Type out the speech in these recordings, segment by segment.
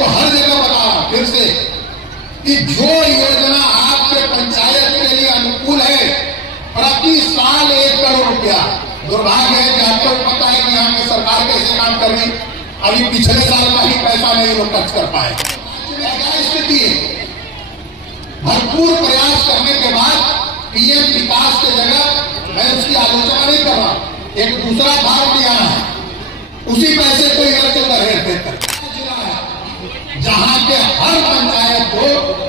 इसको हर जगह बताया फिर से कि जो योजना आपके पंचायत के लिए अनुकूल है, प्रति साल 1 करोड़ रुपया। दुर्भाग्य है कि आपको पता है कि यहाँ की सरकार कैसे काम कर रही, अभी पिछले साल का ही पैसा नहीं लोग खर्च कर पाए। क्या स्थिति है? भरपूर प्रयास करने के बाद पीएम विकास की जगह मैं उसकी आलोचना नहीं कर रहा, एक दूसरा भाग भी आना है, उसी पैसे को इधर से उधर हेर फेर कर, जहां के हर पंचायत को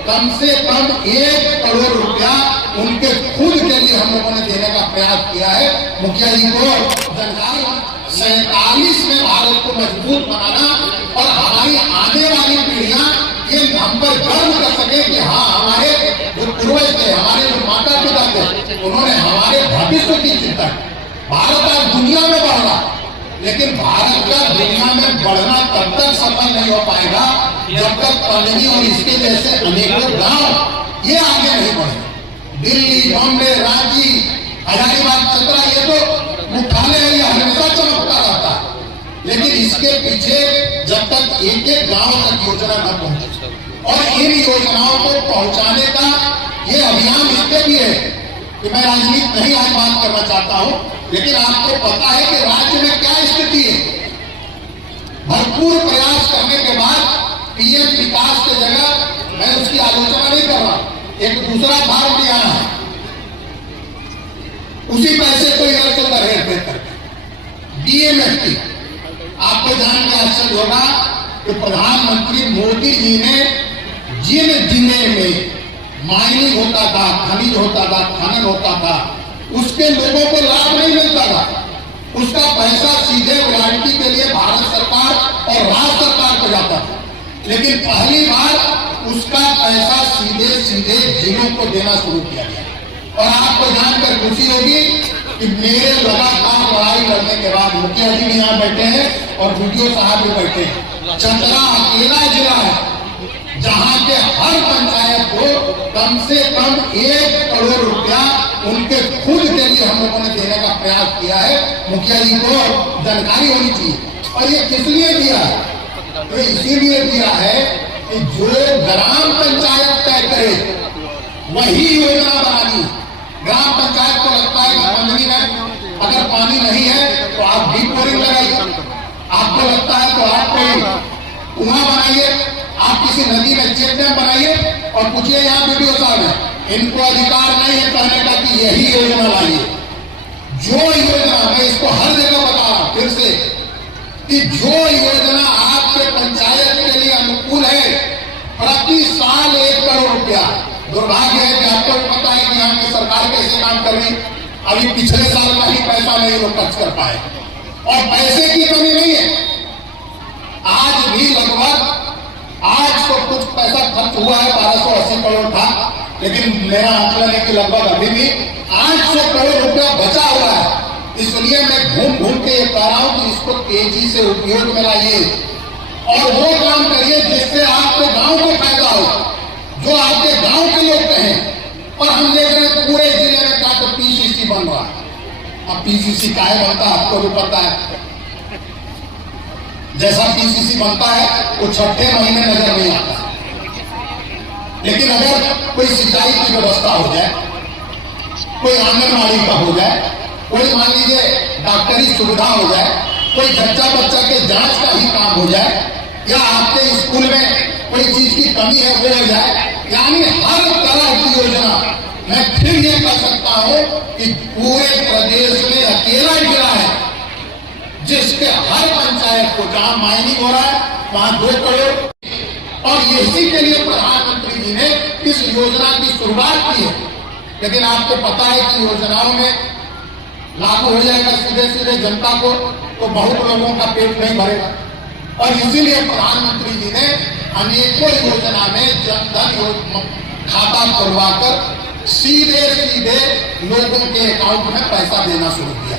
कम से कम 1 करोड़ रुपया उनके खुद के लिए हम लोगों ने देने का प्रयास किया है। मुखिया जी को जानकारी 47 में भारत को मजबूत बनाना और हमारी आने वाली पीढ़ियां ये हम पर गर्व कर सके कि हाँ, हमारे जो पूर्वज थे, हमारे जो माता पिता थे, उन्होंने हमारे भविष्य की चिंता की। भारत आज दुनिया में बढ़ रहा, लेकिन भारत का दुनिया में बढ़ना तब तक सफल नहीं हो पाएगा जब तक पढ़नी और इसके जैसे अनेकों गांव ये आगे नहीं बढ़े। दिल्ली, बॉम्बे, रांची, हजारीबाग, चतरा, ये तो मुख्यालय है, ये हमेशा चमकता रहता है, लेकिन इसके पीछे जब तक एक एक गांव तक योजना न पहुंचे, और इन योजनाओं को पहुंचाने का ये अभियान इसके भी है कि मैं राजनीति नहीं आज बात करना चाहता हूं, लेकिन आपको पता है कि राज्य में क्या स्थिति है। भरपूर प्रयास करने के बाद पीएम विकास की जगह मैं उसकी आलोचना नहीं कर रहा, एक दूसरा भाग भी आना है, उसी पैसे को इधर से उधर हेर फेर करके। डीएमएफटी आपको जान के आश्चर्य होगा कि प्रधानमंत्री मोदी जी ने जिन जिले में माइनिंग होता था, खनिज होता था, खनन होता था, उसके लोगों को लाभ नहीं मिलता था, उसका पैसा सीधे रॉयल्टी के लिए भारत सरकार और राज्य सरकार को जाता था। लेकिन पहली बार उसका पैसा सीधे सीधे जिलों को देना शुरू किया गया। और आपको जानकर खुशी होगी कि मेरे लगातार लड़ाई लड़ने के बाद मुखिया जी भी यहाँ बैठे हैं और वीडियो साहब भी बैठे हैं, चतरा अकेला जिला है जहाँ के हर पंचायत को कम से कम 1 करोड़ रुपया उनके खुद के लिए हम लोगों ने देने का प्रयास किया है। मुखिया जी को जानकारी होनी चाहिए। और ये किस लिए दिया है? तो इसीलिए दिया है कि जो ग्राम पंचायत तय करे वही योजना बनानी। ग्राम पंचायत को लगता है कि मंजरी में अगर पानी नहीं है तो आप डीप बोरिंग लगाइए, आपको लगता है तो आप कोई कुआं बनाइए, आप किसी नदी में चेक डैम बनाइए, और पूछिए यहाँ वीडियो साहब है, इनको अधिकार नहीं है कहने का कि यही योजना लाइए। जो योजना, मैं इसको हर जगह बता रहा हूं फिर से कि जो योजना आपके पंचायत के लिए अनुकूल है, प्रति साल 1 करोड़ रुपया। दुर्भाग्य है कि आपको पता है कि यहाँ की सरकार कैसे काम कर रही, अभी पिछले साल का ही पैसा नहीं लोग खर्च कर पाए, और पैसे की कमी नहीं है। आज भी लगभग आज तो कुछ पैसा खर्च हुआ है, 1280 करोड़ था, लेकिन मेरा आंकलन है कि लगभग अभी भी 800 करोड़ रुपया बचा हुआ है। इसलिए मैं घूम घूम के ये कह रहा हूं कि इसको तेजी से उपयोग में लाइए और वो काम करिए जिससे आपके गांव को फायदा हो, जो आपके गांव के लोग कहें। और हम देख रहे हैं पूरे जिले में क्या तो पीसीसी बन रहा है। अब पीसीसी काहे बनता है आपको भी पता है, जैसा पीसीसी बनता है वो 6ठे महीने नजर नहीं आता। लेकिन अगर कोई सिंचाई की व्यवस्था हो जाए, कोई आंगनबाड़ी का हो जाए, कोई मान लीजिए डॉक्टरी सुविधा हो जाए, कोई जच्चा बच्चा के जांच का ही काम हो जाए, या आपके स्कूल में कोई चीज की कमी है वो हो जाए, यानी हर तरह की योजना, मैं फिर ये कह सकता हूं कि पूरे प्रदेश में अकेला जिला है जिसके हर पंचायत को जहां माइनिंग हो रहा है वहां 2 करोड़। और इसी के लिए प्रधानमंत्री जी ने इस योजना की शुरुआत की है। लेकिन आपको पता है कि योजनाओं में लागू हो जाएगा सीधे सीधे जनता को, तो बहुत लोगों का पेट नहीं भरेगा। और इसीलिए प्रधानमंत्री जी ने अनेकों योजना में जनधन खाता खुलवाकर सीधे सीधे लोगों के अकाउंट में पैसा देना शुरू किया।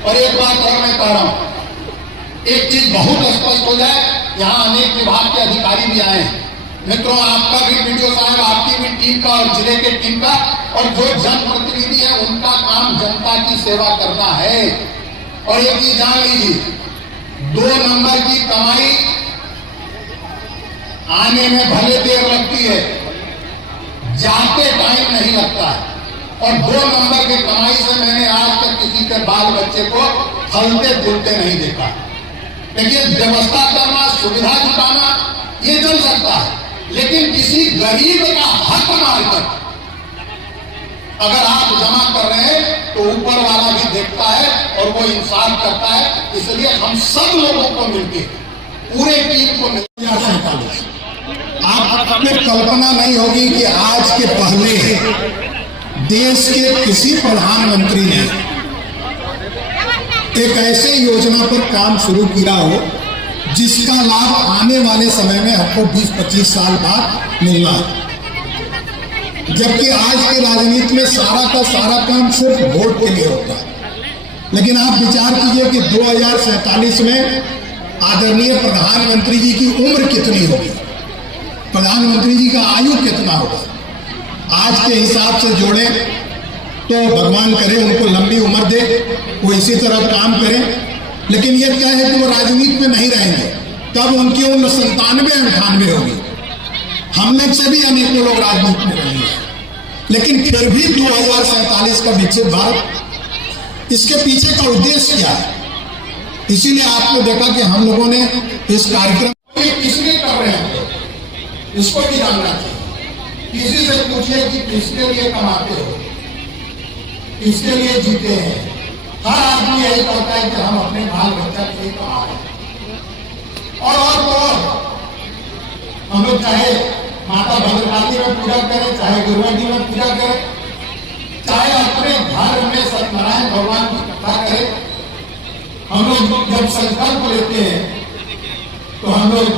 और एक बात और मैं कह रहा हूं, एक चीज बहुत स्पष्ट हो जाए, यहाँ अनेक विभाग के अधिकारी भी आए हैं। मित्रों, आपका भी वीडियो साहब, आपकी भी टीम का और जिले के टीम का, और जो जनप्रतिनिधि है उनका काम जनता की सेवा करना है। और एक चीज जान लीजिए, 2 नंबर की कमाई आने में भले देर लगती है, जाते टाइम नहीं लगता है। और 2 नंबर की कमाई से मैंने आज तक किसी के बाल बच्चे को फलते फूलते नहीं देखा। लेकिन व्यवस्था करना, सुविधा जुटाना ये चल सकता है, लेकिन किसी गरीब का हक मारकर अगर आप जमा कर रहे हैं तो ऊपर वाला भी देखता है और वो इंसाफ करता है। इसलिए हम सब लोगों को मिलकर पूरे टीम को 47 आप में कल्पना नहीं होगी कि आज के पहले देश के किसी प्रधानमंत्री ने एक ऐसे योजना पर काम शुरू किया हो जिसका लाभ आने वाले समय में आपको 20-25 साल बाद मिलना है। जबकि आज की राजनीति में सारा का सारा काम सिर्फ वोट के लिए होता है। लेकिन आप विचार कीजिए कि 2047 में आदरणीय प्रधानमंत्री जी की उम्र कितनी होगी, प्रधानमंत्री जी का आयु कितना होगा। आज के हिसाब से जोड़े तो भगवान करे उनको लंबी उम्र दे, वो इसी तरह काम करें। लेकिन ये क्या है कि वो राजनीति में नहीं रहेंगे, तब उनकी उम्र 97-98 होगी। हम में से भी अनेकों लोग राजनीति में रहेंगे, लेकिन फिर भी 2047 का विकसित भारत, इसके पीछे का उद्देश्य क्या है? इसीलिए आपने देखा कि हम लोगों ने इस कार्यक्रम किसलिए कर रहे हैं इसको भी जानना चाहिए। किसी से पूछिए कि किसके लिए कमाते हो, किसके लिए जीते हैं। हर आदमी यही कहता है कि हम अपने बाल बच्चा के लिए कमा रहे हैं। और हम लोग चाहे माता भद्रकाली में पूजा करें, चाहे गुरुवाणी में पूजा करें, चाहे अपने घर में सत्यनारायण भगवान की कथा करें। हम लोग जब संकल्प लेते हैं तो हम लोग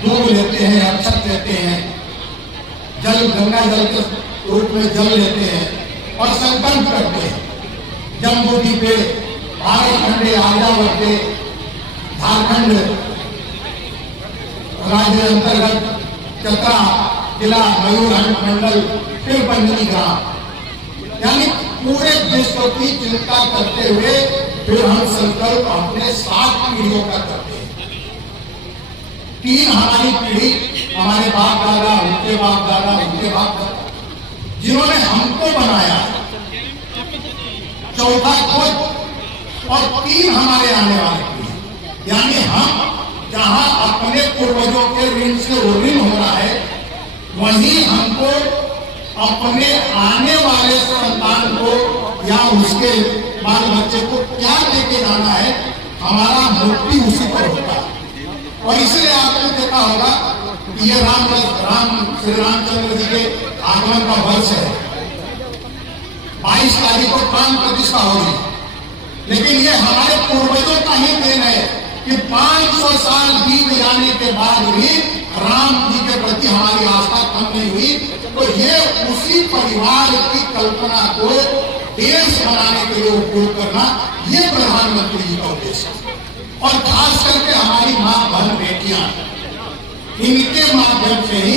दूध लेते हैं, अक्षत लेते हैं, जल गंगा जल के रूप में जल लेते हैं और संकल्प करते हैं। जमबूटी पे भारत खंडे आर्यावर्ते झारखंड राज्य अंतर्गत चतरा जिला मयूरहंड मंडल फिर पंजनी ग्राम, यानी पूरे विश्व की चिंता करते हुए फिर हम संकल्प अपने 7 पीढ़ियों का करते हैं। 3 हमारी पीढ़ी, हमारे बाप दादा, उनके बाप दादा, उनके बाप दादा, जिन्होंने हमको बनाया। 4था खुद और 3 हमारे आने वाले पीढ़ी, यानी हम जहां अपने पूर्वजों के ऋण से ऋण हो रहा है, वहीं हमको अपने आने वाले संतान को या उसके बाल बच्चे को क्या लेके जाना है, हमारा मुक्ति उसी पर होता है। और इसलिए आपने देखा होगा कि ये श्री रामचंद्र जी के आगमन का वर्ष है। 22 तारीख को प्राण प्रतिष्ठा होगी, लेकिन ये हमारे पूर्वजों का ही देन है कि 500 साल बीत जाने के बाद भी राम जी के प्रति हमारी आस्था कम नहीं हुई। तो ये उसी परिवार की कल्पना को देश बनाने के लिए उपयोग करना, ये प्रधानमंत्री जी का उद्देश्य है। और खास करके हमारी माँ बहन बेटियां, इनके माध्यम से ही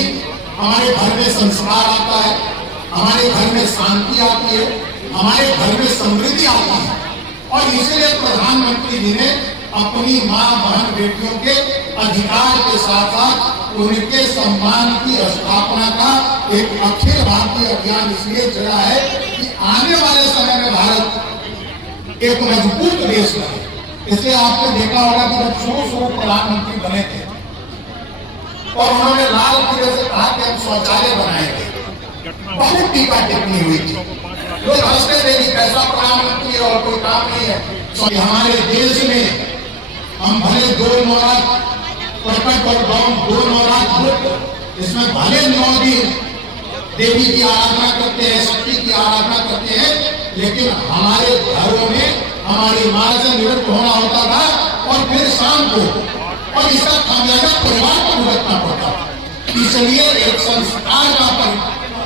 हमारे घर में संस्कार आता है, हमारे घर में शांति आती है, हमारे घर में समृद्धि आती है। और इसलिए प्रधानमंत्री जी ने अपनी माँ बहन बेटियों के अधिकार के साथ साथ उनके सम्मान की स्थापना का एक अखिल भारतीय अभियान इसलिए चला है कि आने वाले समय में भारत एक मजबूत देश बने। इसलिए आपने देखा होगा कि जब शुरू प्रधानमंत्री बने थे और उन्होंने लाल किले से कहा कि हम शौचालय बनाएंगे, बहुत टीका टिप्पणी हुई थी। लोग हंसते थे कि कैसा प्रधानमंत्री है और कोई काम नहीं है। तो हमारे देश में हम भले 2 नवरात्र प्रकट और गौम 2 नवरात्र, इसमें भले 9 दिन देवी की आराधना करते हैं, शक्ति की आराधना करते हैं, लेकिन हमारे घरों में हमारी मां से निवृत्त होना होता था और फिर शाम को, और इसका खामियाजा परिवार को भुगतना पड़ता। इसलिए एक संस्कार का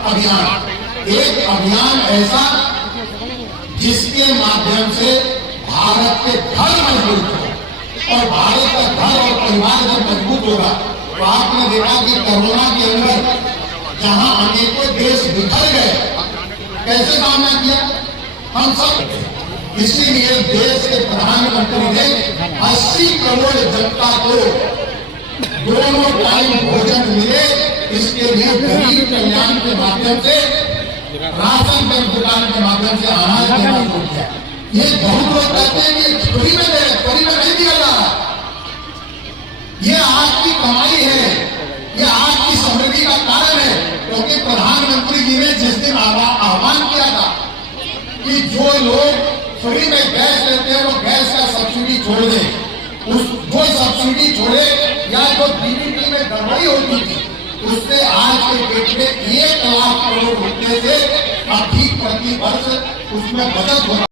अभियान, एक अभियान ऐसा जिसके माध्यम से भारत के घर मजबूत हो। और भारत का घर और परिवार जब मजबूत होगा तो आपने देखा कि कोरोना के अंदर जहां अनेकों देश बिखर गए, कैसे सामना किया हम सब। इसीलिए देश के प्रधानमंत्री ने 80 करोड़ जनता को दोनों टाइम भोजन दुकान के माध्यम से, राशन के दुकान के माध्यम से अनाज देना शुरू किया। ये बहुत लोग कहते हैं कि फ्री में दे रहे, फ्री में नहीं दिया जा रहा। ये आज की कमाई है, ये आज की समृद्धि का कारण है, क्योंकि प्रधानमंत्री जी ने जिस दिन आह्वान किया था कि जो लोग फ्री में गैस लेते हैं वो गैस का सब्सिडी छोड़ दें, जो सब्सिडी छोड़े या जो डीबीटी में गड़बड़ी होती थी उससे आज के डेट में 1 लाख करोड़ रुपए से अधिक प्रति वर्ष उसमें बचत होता